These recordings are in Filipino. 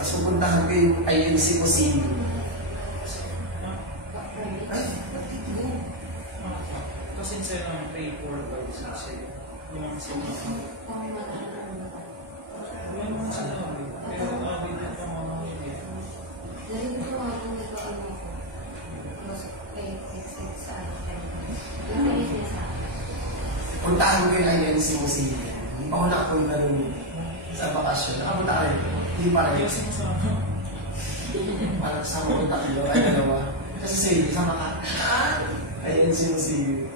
Tapos pupuntahan ko yung INC ko sino. Kasi sir, ang pay for sir. Yung sila. Yung sila. Pero abit na ito mga yun eh. Dahil ko ako nito ano ko. Mas exit sa akin. Puntahan ko yung INC mo sino. Hindi pa ako nakapunta rin sa bakasyon. Nakapunta ka rin. Hindi pa rin. Parang sa mga tatlo ay dalawa. Kasi sige, sama ka. INC mo sino.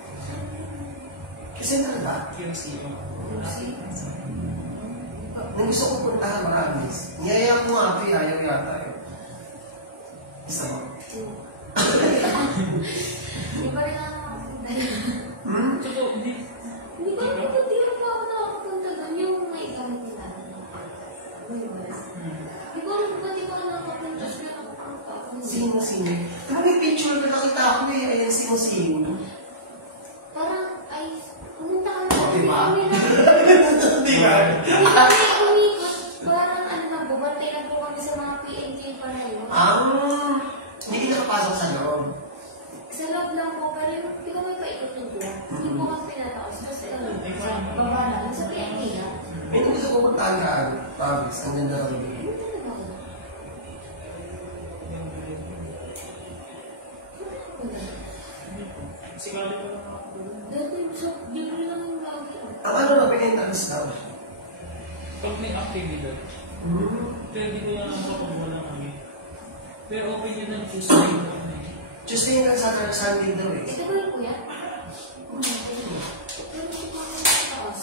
Kasi ba? Yung sino. Nung gusto ko puntahan marami. Niyayang mo nga ito, ayaw yata yun. Isa mo? Hindi pa rin ako Hindi. Hindi ba naman pa ako nakapunta doon yung may gamit nila? Di ba pati pa ako nakapunta siya nakapunta? Sino? Pero may picture na nakita ako eh. Ayan sino. Parang, ay, pumunta ka na. Diba? Hindi kami umikot. Parang ano na, bumantay na po kami sa mga PNK pa na yun. Hindi nakapasok sa loob. Sa loob lang po, pero hindi ko may paikot ng buwan. Hindi po kami pinataos. Kasi sa baba na, sa PNK na. May gusto ko puntahan ka, Travis. Ang ganda ng ibig. Sigurado ko lang ako. Dati, so, libre lang yung lagi. Ang ano na, pinag-alis daw. Pag may activity, pwede ko lang ako kung walang kami. Pero open yun ng Tuesday. Tuesday hanggang Saturday, Sunday daw eh. Ito ba yung kuya? Pero ito pa ako sa taas.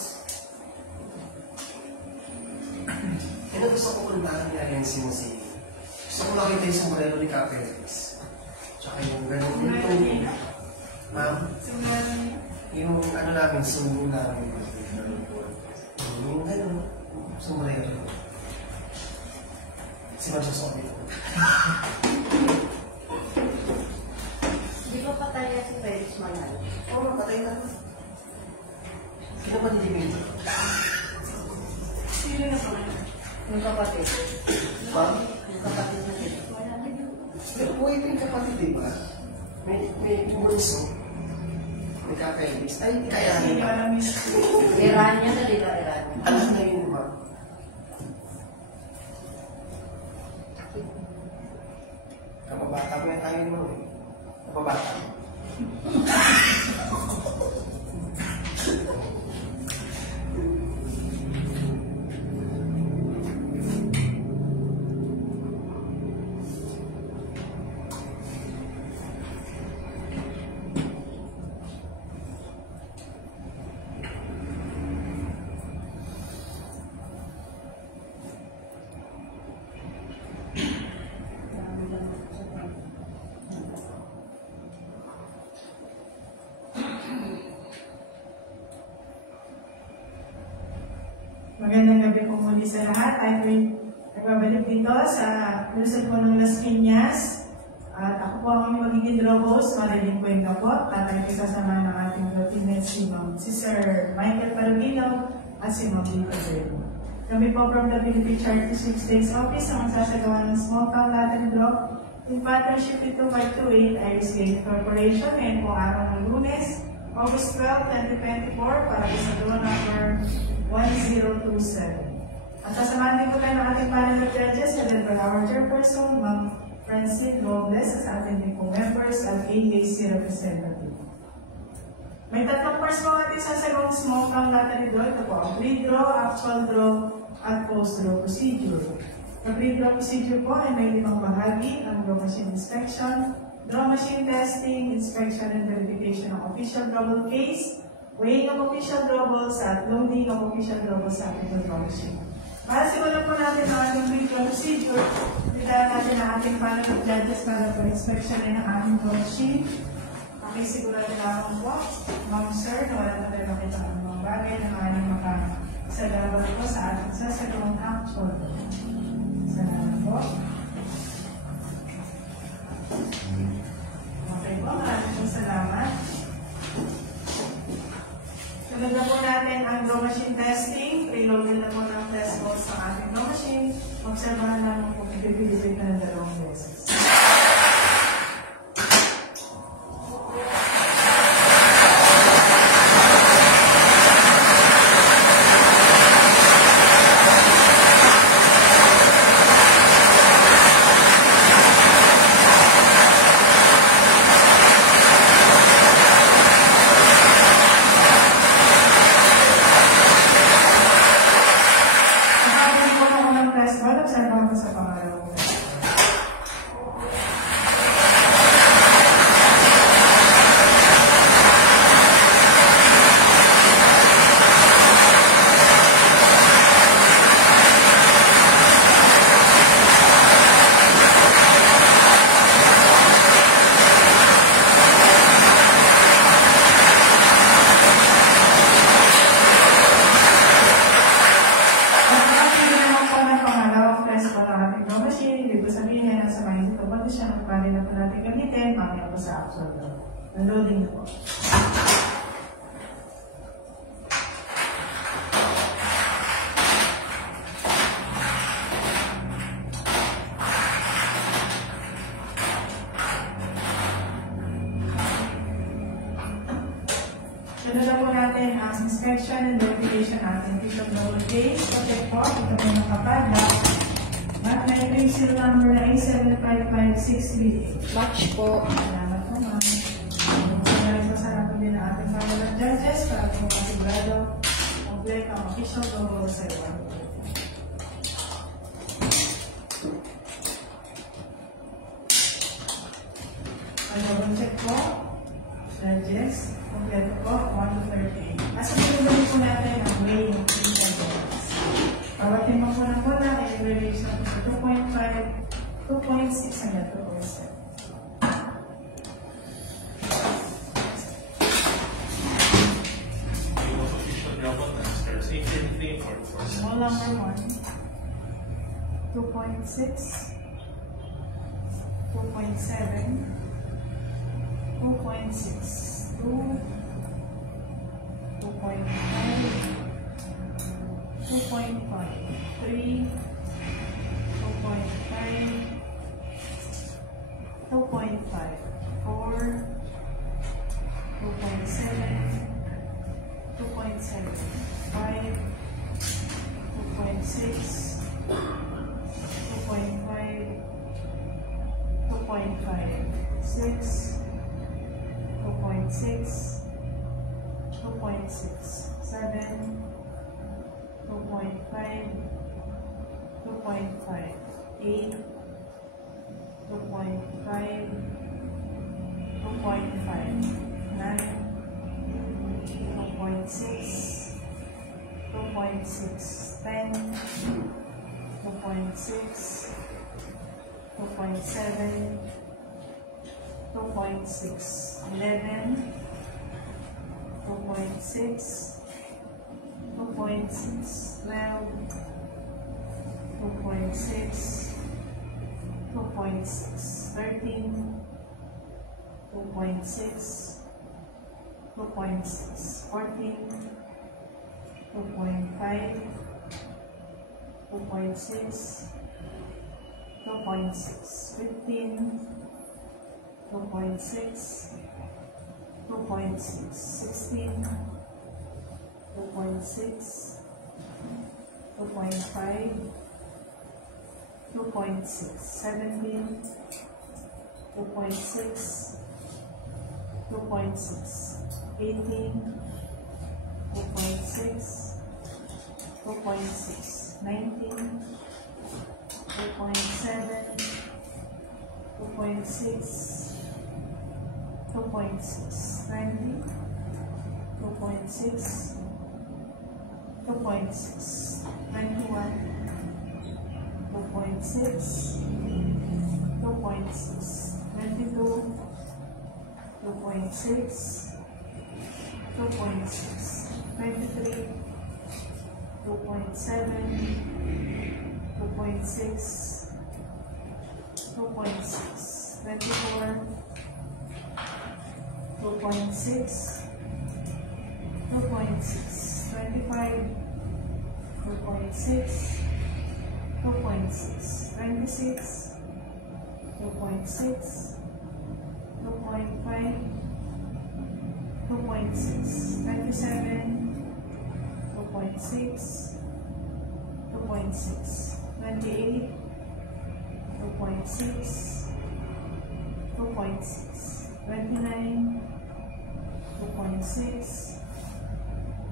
Ano gusto ko puntahan niya rin si Musi. Gusto ko makita yung sombrero ni Caperes. Tsaka yung gano'n yung ma'am, yung ano namin, sumo namin. Yung gano'n, sombrero. Si Marcos ito. Di ba patay si Felix Manal? Oo, patay na. Sino ba nilibig? Sino na pa? Yung kapatid. Ma'am? Yung kapatid na dito. Wala na yun. Pero buhay pa yung kapatid, di ba? May bunso. May Caperes. Ay, kaya nila. Iranya na, di ba Iranya? Anak na yun, ma'am. Kapabata mo yung tayo mo eh. Kapabata. Magandang gabi po muli sa lahat. Ay nagbabalik dito sa Luzon po ng Las Piñas. At ako po ang magiging draw host, Marilyn Cuenca po. At ay kasama ng ating routine si Sir Michael Palomino at si Ma'am Lita Berno. Kami po from the Philippine Charity Sweepstakes Office ang magsasagawa ng small town Latin draw in partnership with 2528 Iris Gate Corporation ngayon po araw ng Lunes, August 12, 2024 para sa draw number 1027. At sasamahan din po tayo ng ating panel of judges, led by our chairperson, Ma'am Francine Robles, at ating din po members at AAC representative. May tatlong parts po ating sasagawang small town lottery draw. Ito po ang pre-draw, actual draw, at post-draw procedure. Ang pre-draw procedure po ay may 5 bahagi, ang draw machine inspection, draw machine testing, inspection and verification ng official double case, weighing of official doubles at loading of official doubles sa ating draw machine. Para simulan po natin ang ating pre-draw procedure, pitahan natin ang ating panel of judges para po inspection ng ating draw machine. Pakisigurado lamang po, Ma'am Sir, na wala na tayo makita ang mga bagay na maaaring makasalamat po sa ating sasagawang actual. Salamat po. Okay po, maraming salamat. Sunod na po natin ang draw machine testing. Preloaded na po ng test balls sa ating draw machine. Observahan naman po kung pipilipit na ng dalawang beses. Unloading na po. Sunod na po natin ang inspection and verification natin. Piece of the whole case. Okay po, ito po yung nakapadlock. At may claim seal number na A755638. Match po. Salamat po, ma'am. Sasarapin din ang ating panel of judges para po masigurado complete ang official goal sa iwan. Ang check po, judges, kompleto po, 1 to 38. Asa pinagdali po natin ang weighing of the judges. Pawatin mo po ng bola, i-release na po sa 2.5, 2.6 hanggang 2.7. Small number 1, 2.6, 2.7, 2.6, 2, 2.5, 2.5, 3, 2.5, 2.5, 4, 2.7, 2.7, 5, 2.6, 2.5, 2.5, 6, 2.6, 2.6, 7, 2.5, 2.5, 8, 2.5, 2.5, 9, 2.6, 2.6, 10, 2.6, 2.7, 2.6, 11, 2.6, 2.6, 12, 2.6, 2.6, 13, 2.6, 2.6, 14, 2.5, 2.6, 2.6, 15, 2.6, 2.6, 16, 2.6, 2.5, 2.6, 17, 2.6, 2.6, 18, 2.6, 2.6, 19, 2.7, 2.6, 2.6, 20, 2.6, 2.6, 21, 2.6, 2.6, 22, 2.6, 2.6, 23, 2.7, 2.6, 2.6, 24, 2.6, 2.6, 25, 2.6, 2.6, 26, 2.6, 2.5, 2.6, 27, 2.6, 2.6, 28, 2.6, 2.6, 29, 2.6,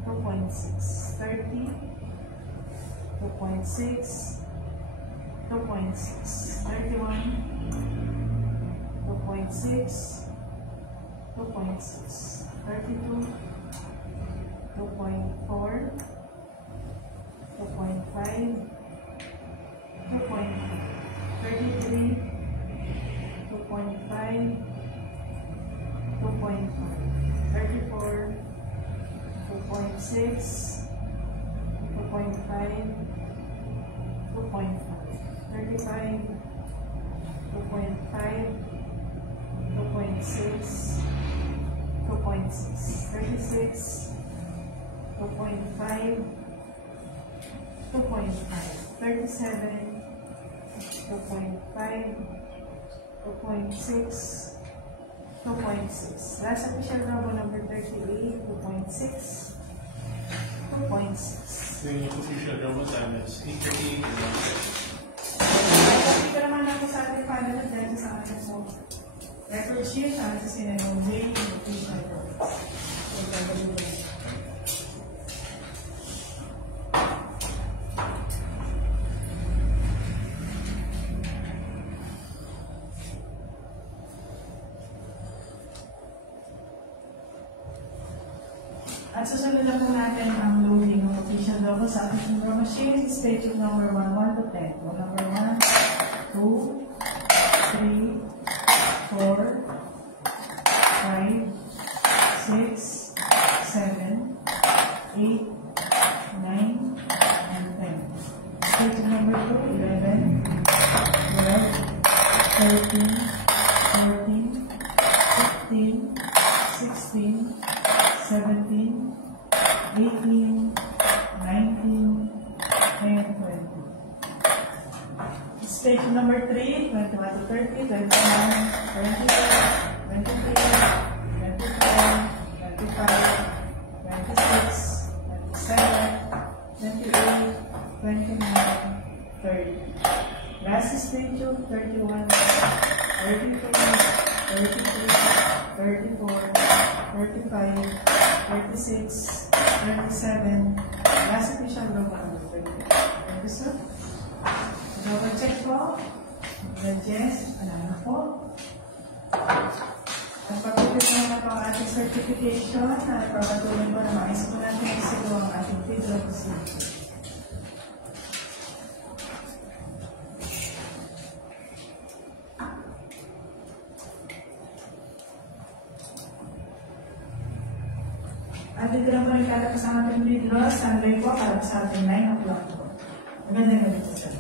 2.6, 30, 2.6, 2.6, 31, 2.6, 2.6, 32, 2.4, 2.5, 2.5, 33, 2.5, 2.5, 34, 2.6, 2.5, 2.5, 35, 2.5, 2.6, 2.6, 36, 2.5, 2.5, 37, 2.5, 2.6, 2.6. Last official number number 38, 2.6, 2.6. Yung official drama sa amin is 8:38 and 1:30. Dito naman ako sa ating panel dahil sa ating po record sheet, sa ating sinanong day, official drama. At susunod na po natin ang loading ng official logo sa ating info machine. Stage number 1, 1 to 10. So, number 1, 2, 3, 4, 5, 6, 7, 8, 9, and 10. Stage number 2, 11, 12, 13, 14, 15, 16, 17, 18, 19, and 20. Stage number 3, 21 to 30, 21, 22, 23, 24, 25, 26, 27, 28, 29, 30. Last stage of 31, 32, 33, 34, 35, 36, 37, last official number number 30. Thank you, sir. Double check po. Yes, na po. Ang pagkakit naman po ang ating certification na nagpapatuloy po na maayos po natin isilo ang ating video procedure. At dito lang po nagkatapos ang ating video. Sunday po para sa ating 9 o'clock po. Magandang gabi po, sir.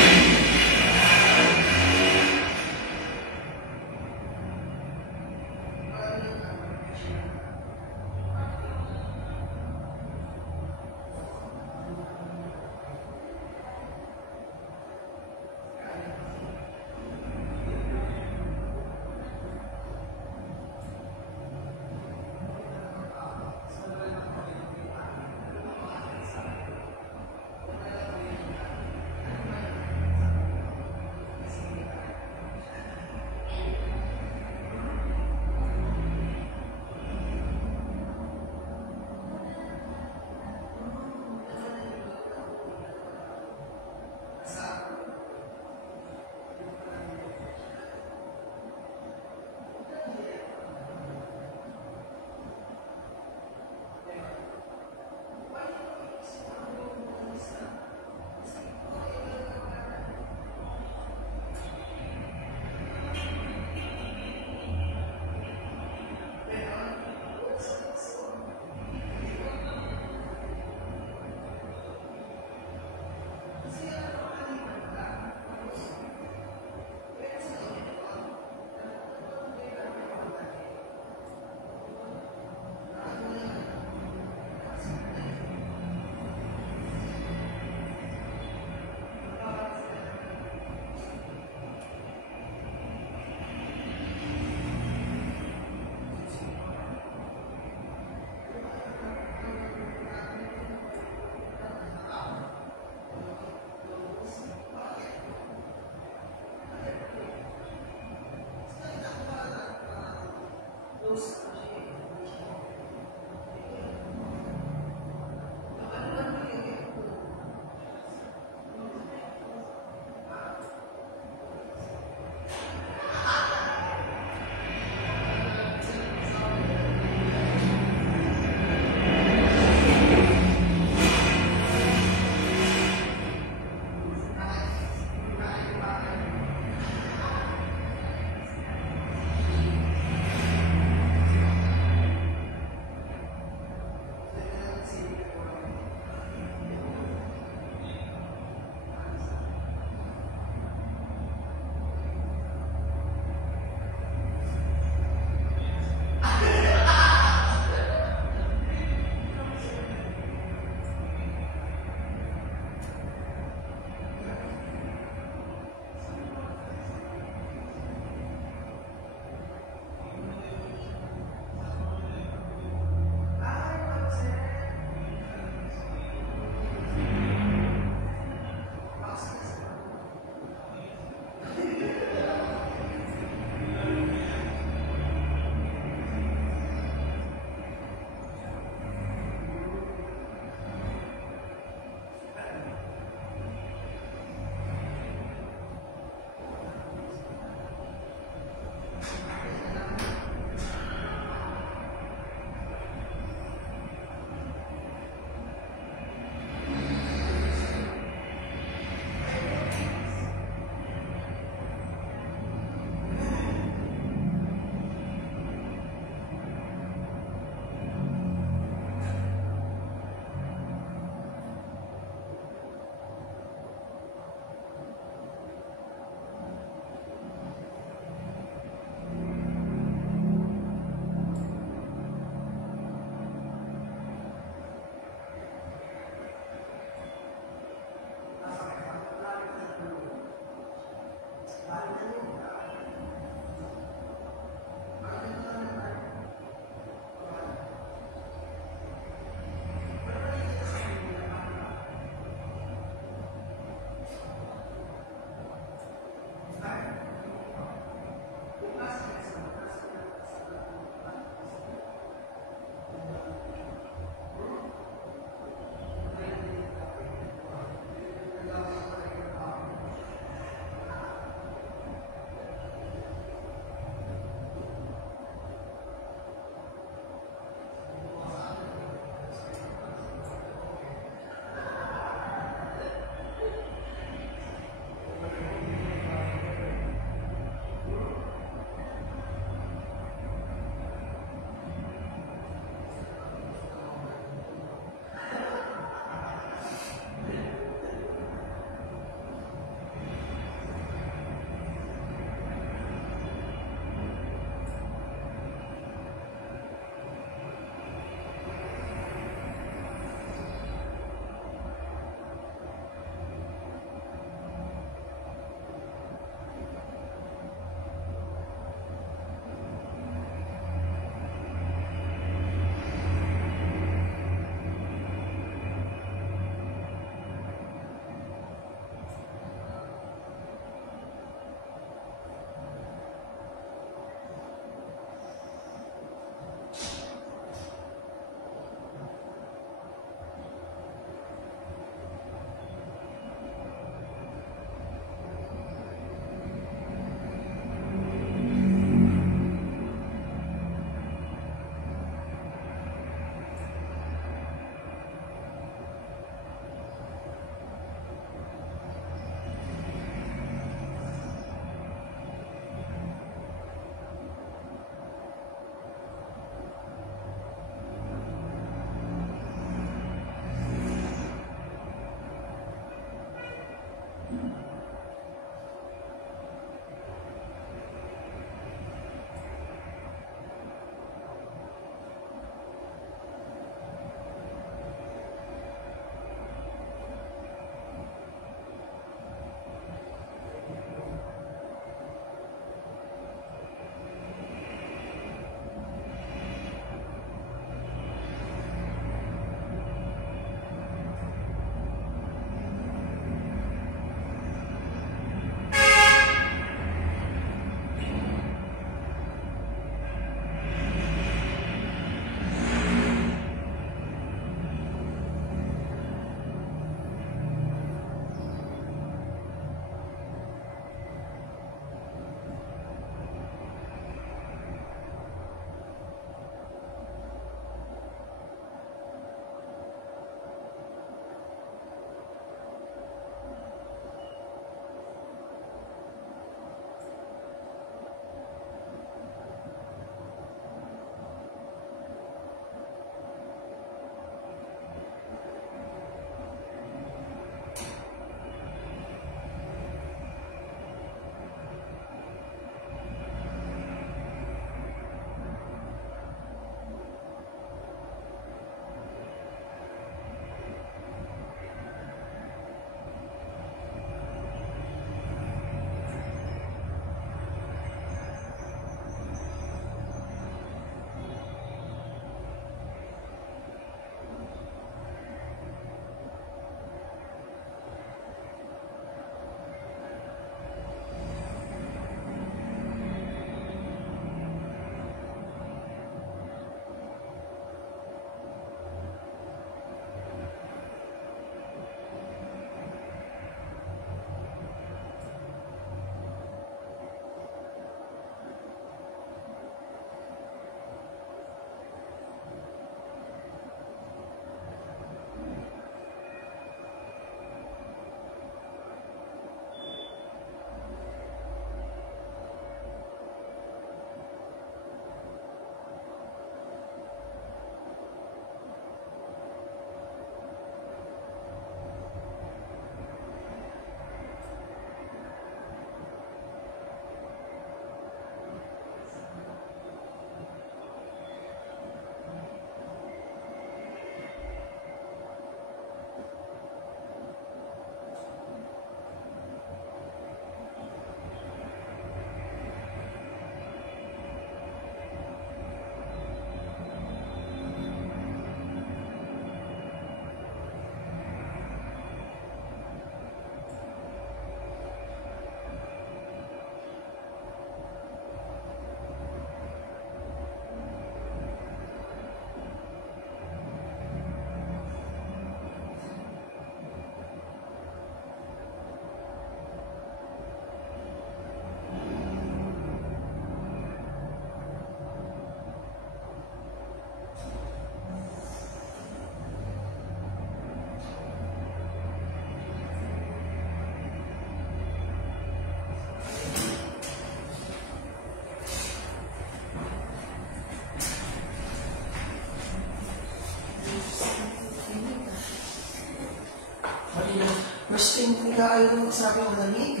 First thing, nag-aayon mo sa akin ang lamig.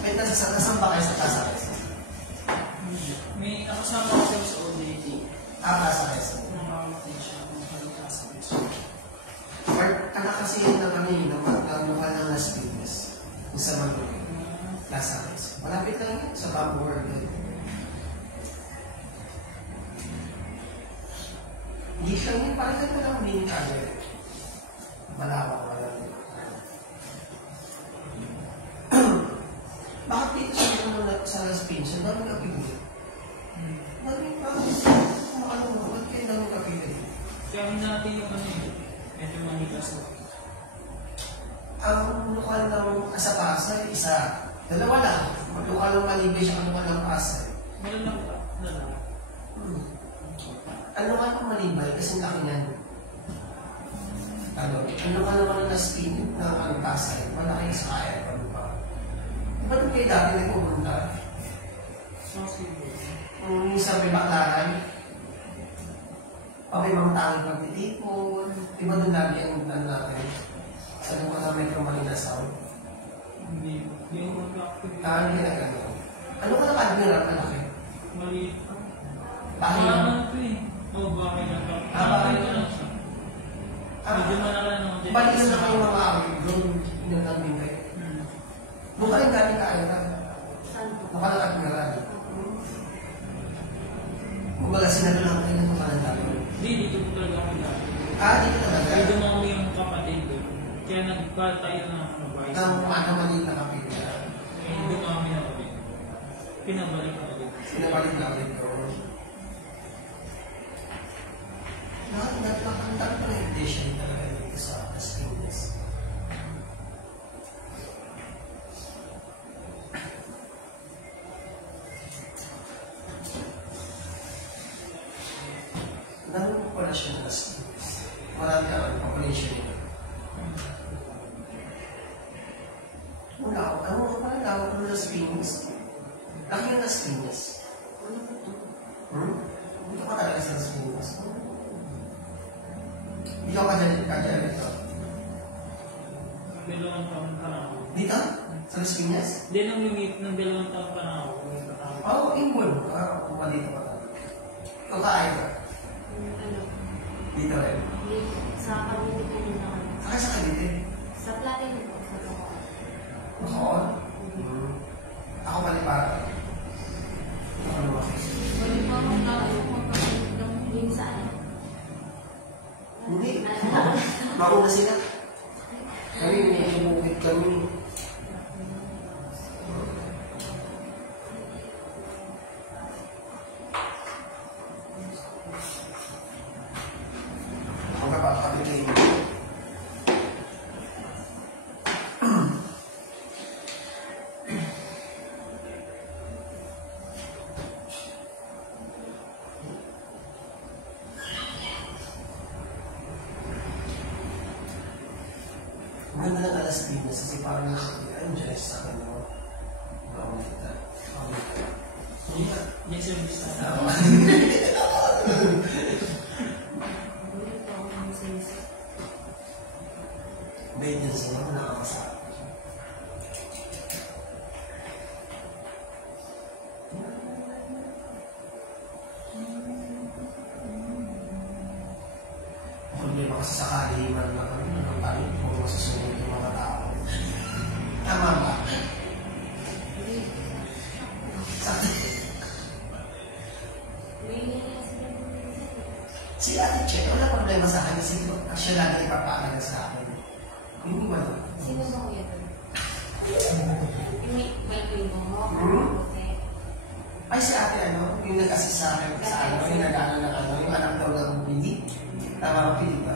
Okay, nasaan ba kayo sa Plaza Quezon? May nakasama ko sa OJT. Plaza Quezon. Namamatay siya kung anong Plaza Quezon. Anak kasi na kami, lokal ng Las Piñas. Sa Manila. Plaza Quezon. Malapit lang yun sa Bamboo World. Hindi siya yun, parang ganda lang din kagad. Malawak ka lang. Bakit dito sa Las Piñas, ang daming kapigil? Daming kung ano mo, ba't kayo daming kapigil? Kaya natin yung ano yun, medyo manigas na. Ang lokal ng Asapasa, isa. Dalawa lang. Lokal ng Malibay siya, lokal ng Pasay. Meron lang ba? Ano ka ng Malibay? Kasi laki niyan. Ano ka naman na speed ng Pasay? Malaki sa kaya. Ba't kayo dati nagpupunta? Sa may Baclaran? may mga tanging pagtitipon. Di ba doon lagi ang plan natin? Sa nung mga Metro Manila Sound? Hindi ako mag-active. Tanging ka na gano'n. Ano ka naka-admiral ka laki? Mali. Bahay lang. Ano ito eh? Oo, bahay lang. Bahay lang lang. siya. Medyo malala naman din. Balik na kayo mga awit doon. Inatambing kayo. Doon ka rin galing ka-Iran. Saan po? Doon ka naka-admiral. Kumbaga sinalo lang kayo ng panandalo. Hindi, dito po talaga ako dati. Dito talaga. May dumami yung kapatid doon. Kaya nagpatayo na ako ng bahay. Paano maliit na kapila? Eh, dumami na ako din. Pinabalik ako din. Sinabalik lang ulit ko. Ang dami pa ng edition talaga dito sa Castillas. Ang dami ng populasyon ng Castillas. Marami ang population nito. Parang lawak ng Las Piñas. Laki ng Las Piñas. Dito ka talaga sa Las Piñas. Dito ka dyan ito. Dalawang taon pa na ako. Dito? Sa Las Piñas? Hindi nang limit ng dalawang taon pa na ako. Oo, involved. Kung dito ka talaga. Ikaw kaaya ka. Ano? Dito rin. Dito. Sa Cavite po din ako. Saka sa Cavite. Sa Platin po. Sa Bacor. Bacor? Ako paliparang. Ako lumaki. Wala pa akong magkakaroon ng yung saan. Hindi. Mauna sila. Kami, may bukit kami. Ang kapapabilin. Ang ganda ng Alas Piñas kasi parang ang Diyos sa akin mo. Ako kita. Yes, sir. Maintenance mo, nakakasama. Problema kasi sa kaliman na ang palit kung masusunod yung mga tao. Tama ba? Si Ate Che, wala problema sa akin kasi siya lagi ipapaalaga sa akin. Hindi ba ito? Sino ba kuya doon? May kuya mo? Okay. Ay, si Ate yung nag-assist sa akin sa yung nag-ano ng yung anak daw ng pili. Tama ba pili ba?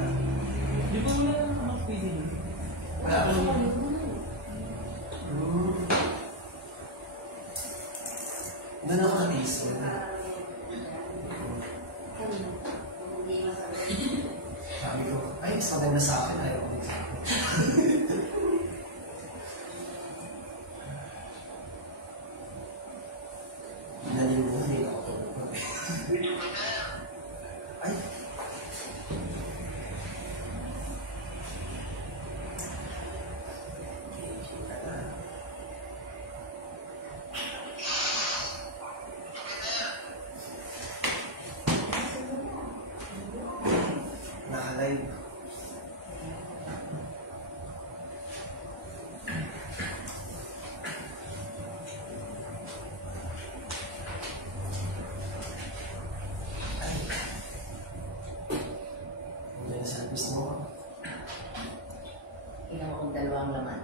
Di ba wala nang anak pwede doon? Wala ba? Doon ako na-taste. Sabi ko, ay, mas maganda sa akin. Ayaw ko din sa akin. Nanin mo, hindi ako tulog. Ay. Nakalay. Ang service mo. Ginawa kong dalawang laman.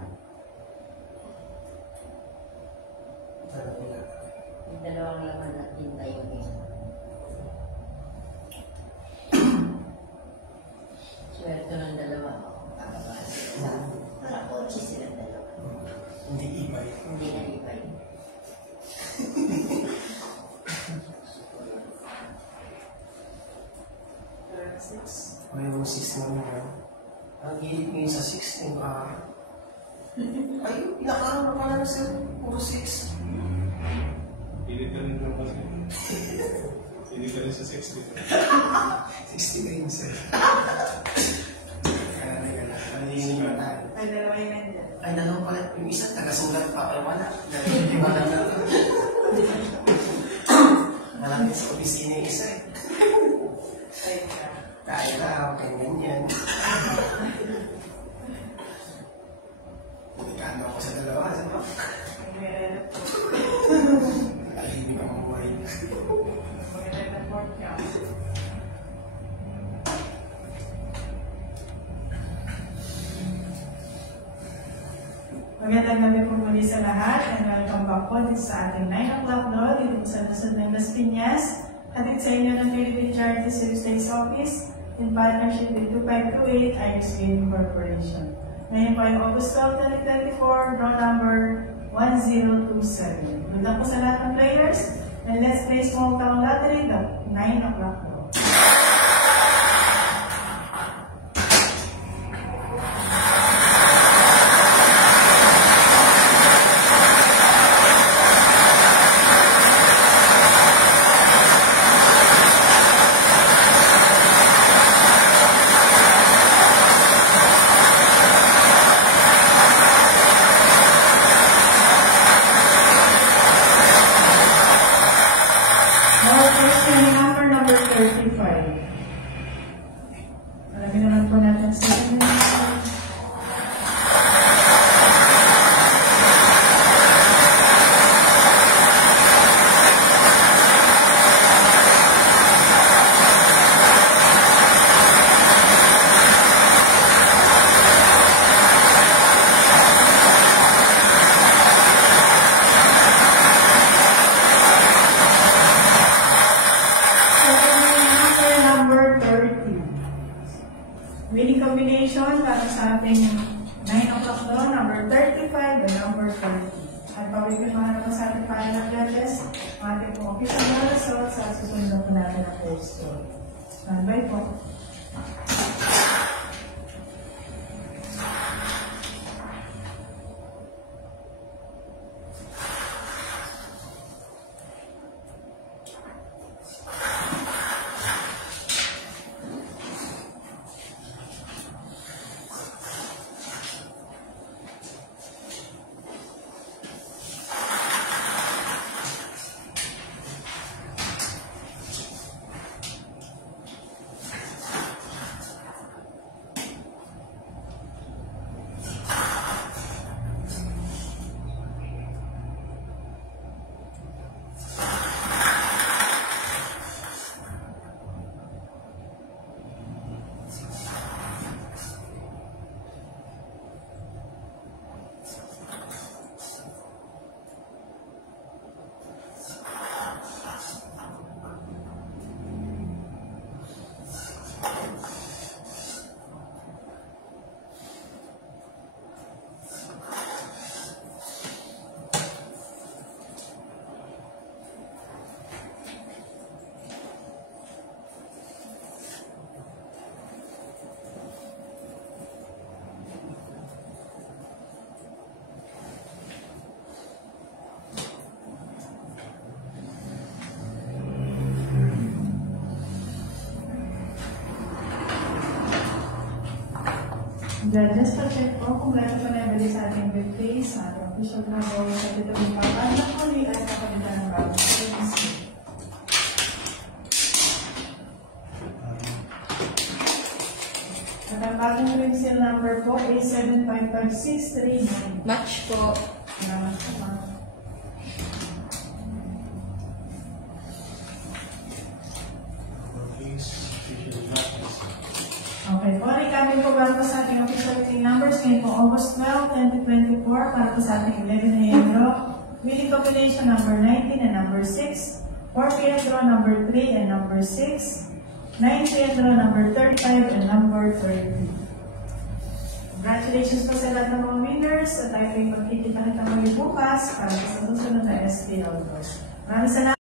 Ano ko na? Yung dalawang laman at tinta yung isa. Swerte ng dalawa. Kakabahal sila sa akin. Para kotse silang dalawa. Hindi ibay. Hindi na ibay. May yung 6 naman yan. Ang gilid ngayon sa 16 ay, ilang araw na pala na sir. Puro 6. Pilit ka rin lang kasi. Hindi ka rin sa 60. 60 games eh. Nanginginig ba tayo? Ay, dalawa yung nandyan. Ay, dalawa pala. Yung isa, taga-sulat pa pala wala. Hindi ba lang na? Malapit sa opisina yung isa eh. Kaya na, okay ganyan. Nagkano ako sa dalawa, sa mga? Tahimik ang buhay. Magandang gabi po muli sa lahat and welcome back po dito sa ating 9 o'clock daw dito sa Nasod ng Las Piñas. Hatid sa inyo ng Philippine Charity Civil State's Office in partnership with 2528 Irish Gaming Corporation. Ngayon po ay August 12, 2024, draw number 1027. Good luck po sa lahat ng players and let's play small town lottery the 9 o'clock daw. Winning combination para sa ating 9 o'clock daw, number 35 and number 30. At pabigyan po sa ating final judges, ang ating pong official na result sa susunod po natin ang first score. Standby po. Just to check po kung meron pa na-bali sa ating webpage, sa ating official na po sa dito ng pagkanda po ni at kapalitan ng bagong things. At ang bagong pencil number po is 755639. Match po. Salamat po, ma'am. Okay po, recapin po ba po sa ating official meeting numbers ngayon po August 12, 2024 para po sa ating 11 a.m. draw. Winning combination number 19 and number 6, 4 p.m. draw number 3 and number 6, 9 p.m. draw number 35 and number 30. Congratulations po sa lahat ng mga winners at tayo po yung magkikita-kita muli bukas para sa susunod na SPL draws. Maraming salamat.